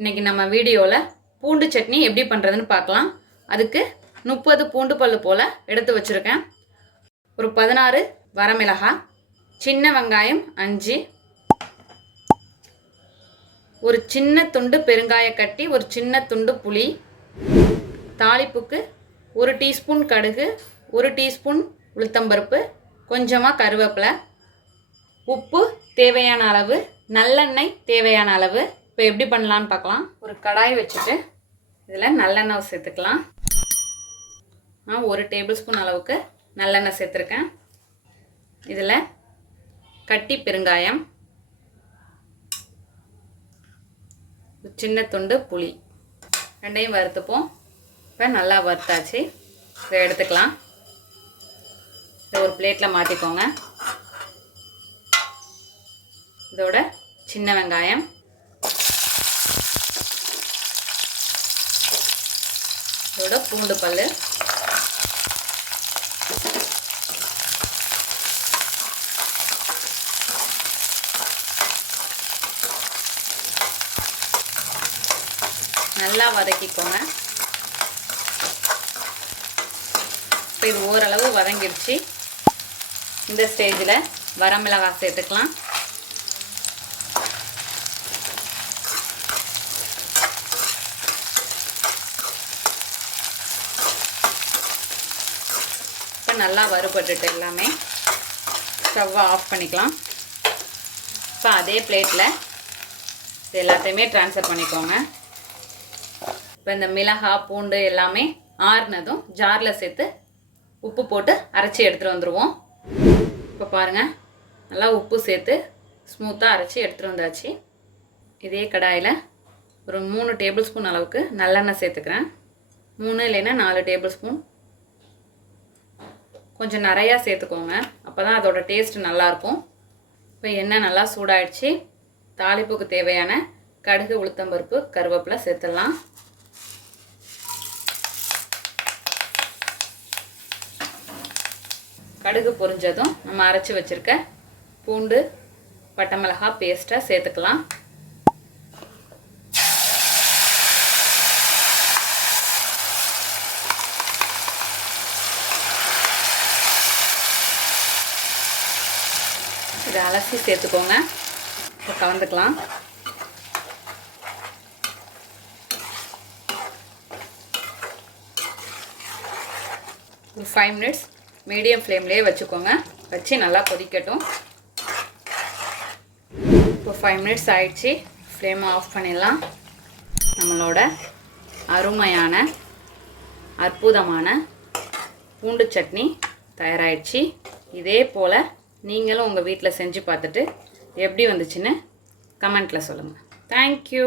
இன்னைக்கு நம்ம வீடியோவில் பூண்டு சட்னி எப்படி பண்ணுறதுன்னு பார்க்கலாம். அதுக்கு 30 பூண்டு பல்லு போல் எடுத்து வச்சுருக்கேன். ஒரு 16 வரமிளகாய், சின்ன வெங்காயம் 5, ஒரு சின்ன துண்டு பெருங்காய கட்டி, ஒரு சின்ன துண்டு புளி, தாளிப்புக்கு 1 டீஸ்பூன் கடுகு, 1 டீஸ்பூன் உளுத்தம்பருப்பு, கொஞ்சமாக கருவேப்பிலை, உப்பு தேவையான அளவு, நல்லெண்ணெய் தேவையான அளவு. இப்போ எப்படி பண்ணலான்னு பார்க்கலாம். ஒரு கடாய் வச்சுட்டு இதில் நல்லெண்ணெய் சேர்த்துக்கலாம். நான் 1 டேபிள் ஸ்பூன் அளவுக்கு நல்லெண்ணெய் சேர்த்துருக்கேன். இதில் கட்டி பெருங்காயம், சின்ன துண்டு புளி ரெண்டையும் வறுத்துப்போம். இப்போ நல்லா வறுத்தாச்சு. இதை எடுத்துக்கலாம். இதை ஒரு பிளேட்டில் மாற்றிக்கோங்க. இதோட சின்ன வெங்காயம், இதோட பூண்டு பல்லு, நல்லா வதக்கிக்கோங்க. இப்போ இது ஓரளவு வதங்கிடுச்சு. இந்த ஸ்டேஜில் வரமிளகாய் சேர்த்துக்கலாம். நல்லா வறுபட்டுட்டு எல்லாமே ஸ்டவ்வை ஆஃப் பண்ணிக்கலாம். இப்போ அதே பிளேட்டில் இது எல்லாத்தையுமே ட்ரான்ஸ்ஃபர் பண்ணிக்கோங்க. இப்போ இந்த மிளகாய் பூண்டு எல்லாமே ஆறுனதும் ஜாரில் சேர்த்து உப்பு போட்டு அரைச்சி எடுத்துகிட்டு வந்துடுவோம். இப்போ பாருங்கள், நல்லா உப்பு சேர்த்து ஸ்மூத்தாக அரைச்சி எடுத்துகிட்டு வந்தாச்சு. இதே கடாயில் ஒரு 3 டேபிள் ஸ்பூன் அளவுக்கு நல்லெண்ணெய் சேர்த்துக்கிறேன். 3 இல்லைன்னா 4 டேபிள் ஸ்பூன். கொஞ்சம் நிறையா சேர்த்துக்கோங்க, அப்போ தான் அதோட டேஸ்ட் நல்லாயிருக்கும். இப்போ எண்ணெய் நல்லா சூடாயிடுச்சு. தாளிப்புக்கு தேவையான கடுகு, உளுத்தம்பருப்பு, கருவேப்பிலை சேர்த்துடலாம். கடுகு பொரிஞ்சதும் நம்ம அரைச்சி வச்சுருக்க பூண்டு பட்டை மிளகாய் பேஸ்ட்டை சேர்த்துக்கலாம். இதை அலசி சேர்த்துக்கோங்க. இப்போ கலந்துக்கலாம். ஒரு 5 மினிட்ஸ் மீடியம் ஃப்ளேம்லேயே வச்சுக்கோங்க. வச்சு நல்லா கொதிக்கட்டும். இப்போ 5 மினிட்ஸ் ஆயிடுச்சு. ஃப்ளேமை ஆஃப் பண்ணிடலாம். நம்மளோட அருமையான அற்புதமான பூண்டு சட்னி தயாராகிடுச்சு. இதே போல் நீங்களும் உங்கள் வீட்டில் செஞ்சு பார்த்துட்டு எப்படி வந்துச்சுன்னு கமெண்ட்டில் சொல்லுங்கள். தேங்க்யூ.